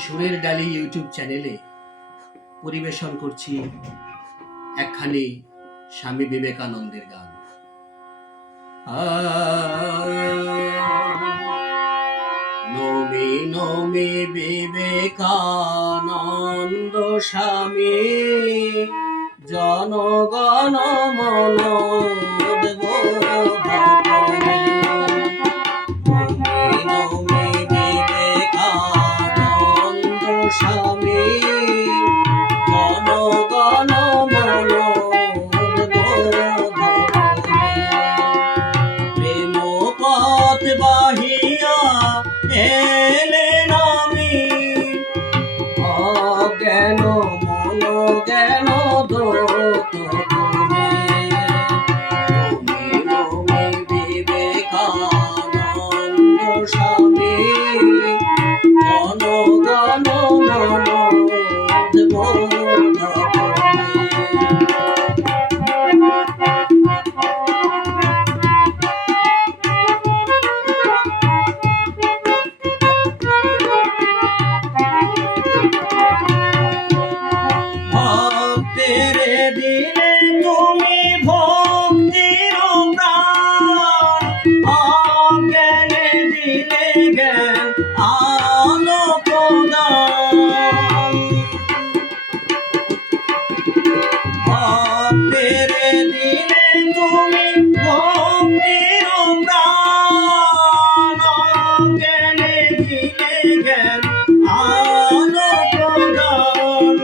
সুরের ডালি ইউটিউব চ্যানেলে পরিবেশন করছি একখানি স্বামী বিবেকানন্দের গান। নমি নমি বিবেকানন্দ স্বামী, জনগণ মন উদ্বোধ করে। নমি নমি বিবেকানন্দ স্বামী, জনগণ মন উদ্বোধ করে। প্রেম পথ বাহিয়া এলেন আমি, অজ্ঞান মন জ্ঞান দোত করে। নমি নমি বিবেকানন্দ স্বামী, জনগণ মন উদ্বোধ করে। ভক্তেরে দিলে তুমি ভক্তির প্রাণ, অজ্ঞানে দিলে জ্ঞান আলোক দান। ভক্তেরে দিলে তুমি ভক্তির প্রাণ, অজ্ঞানে দিলে জ্ঞান আলোক দান।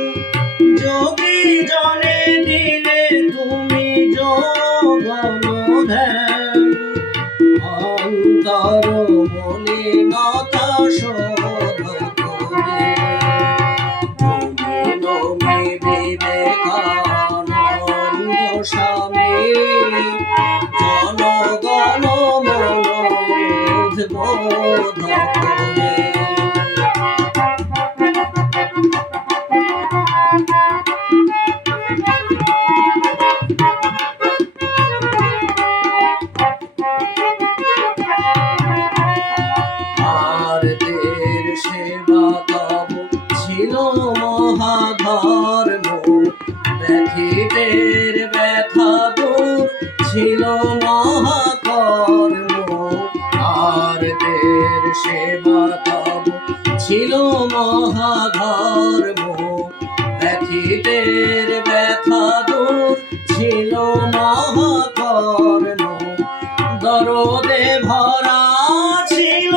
যোগী জনে দিলে তুমি যোগন ধ্যান, অন্তর মলিনতা শোধ করে। নমি নমি বিবেকানন্দ স্বামী, জনগণ মন উদ্বোধ করে। ভারতের সেবা তব ছিল মহাধর্ম, ব্যথিতের ব্যথা দূর ছিল মহাকর্ম। ভারতের সেবা তব ছিল মহাধর্ম, ব্যথিতের ব্যথা দূর ছিল মহাকর্ম। দরদে ভরা ছিল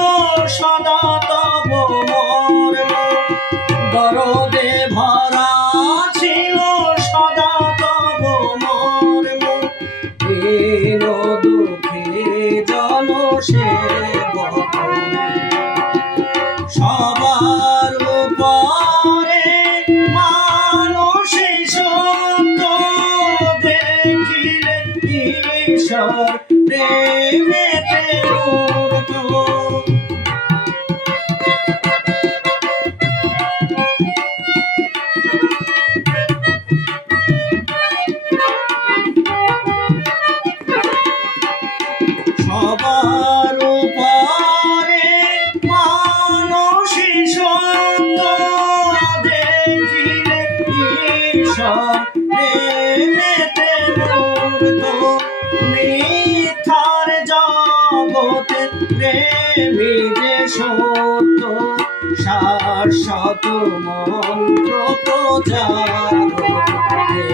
সদা তব মর্ম, দরদে ভরা ছিল সদা তব মর্ম। দীন দুঃখী জন সেবক, সবার উপরে মানসী সত্য, দেখিলে ঈশ্বর প্রেমেতে মূর্ত। সবার উপরে মানসী সত্য, দেখিলে ঈশ্বর প্রেমেতে মূর্ত। মিথ্যার জগতে প্রেমী যে সত্য, শাশ্বত মন্ত্র প্রচার করে।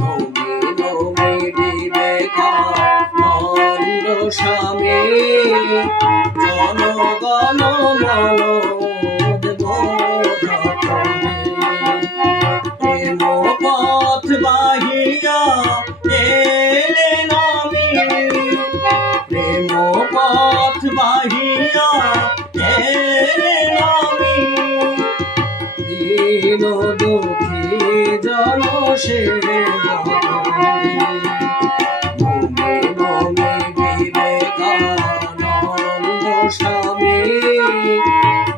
নমি নমি বিবেকানন্দ স্বামী, জনগণ মন উদ্বোধ করে। প্রেম পথ বাহিয়া এলেন আমি, প্রেম পথ বাহিয়া এলেন আমি। দীন দুঃখী জন সেবক, নমি নমি বিবেকানন্দ স্বামী,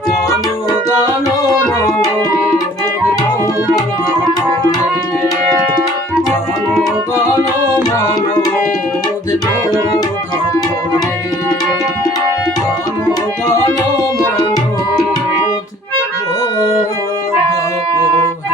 জনগণ মন উদ্বোধ করে। জনগণ মন উদ্বোধ করে। জনগণ মন কহে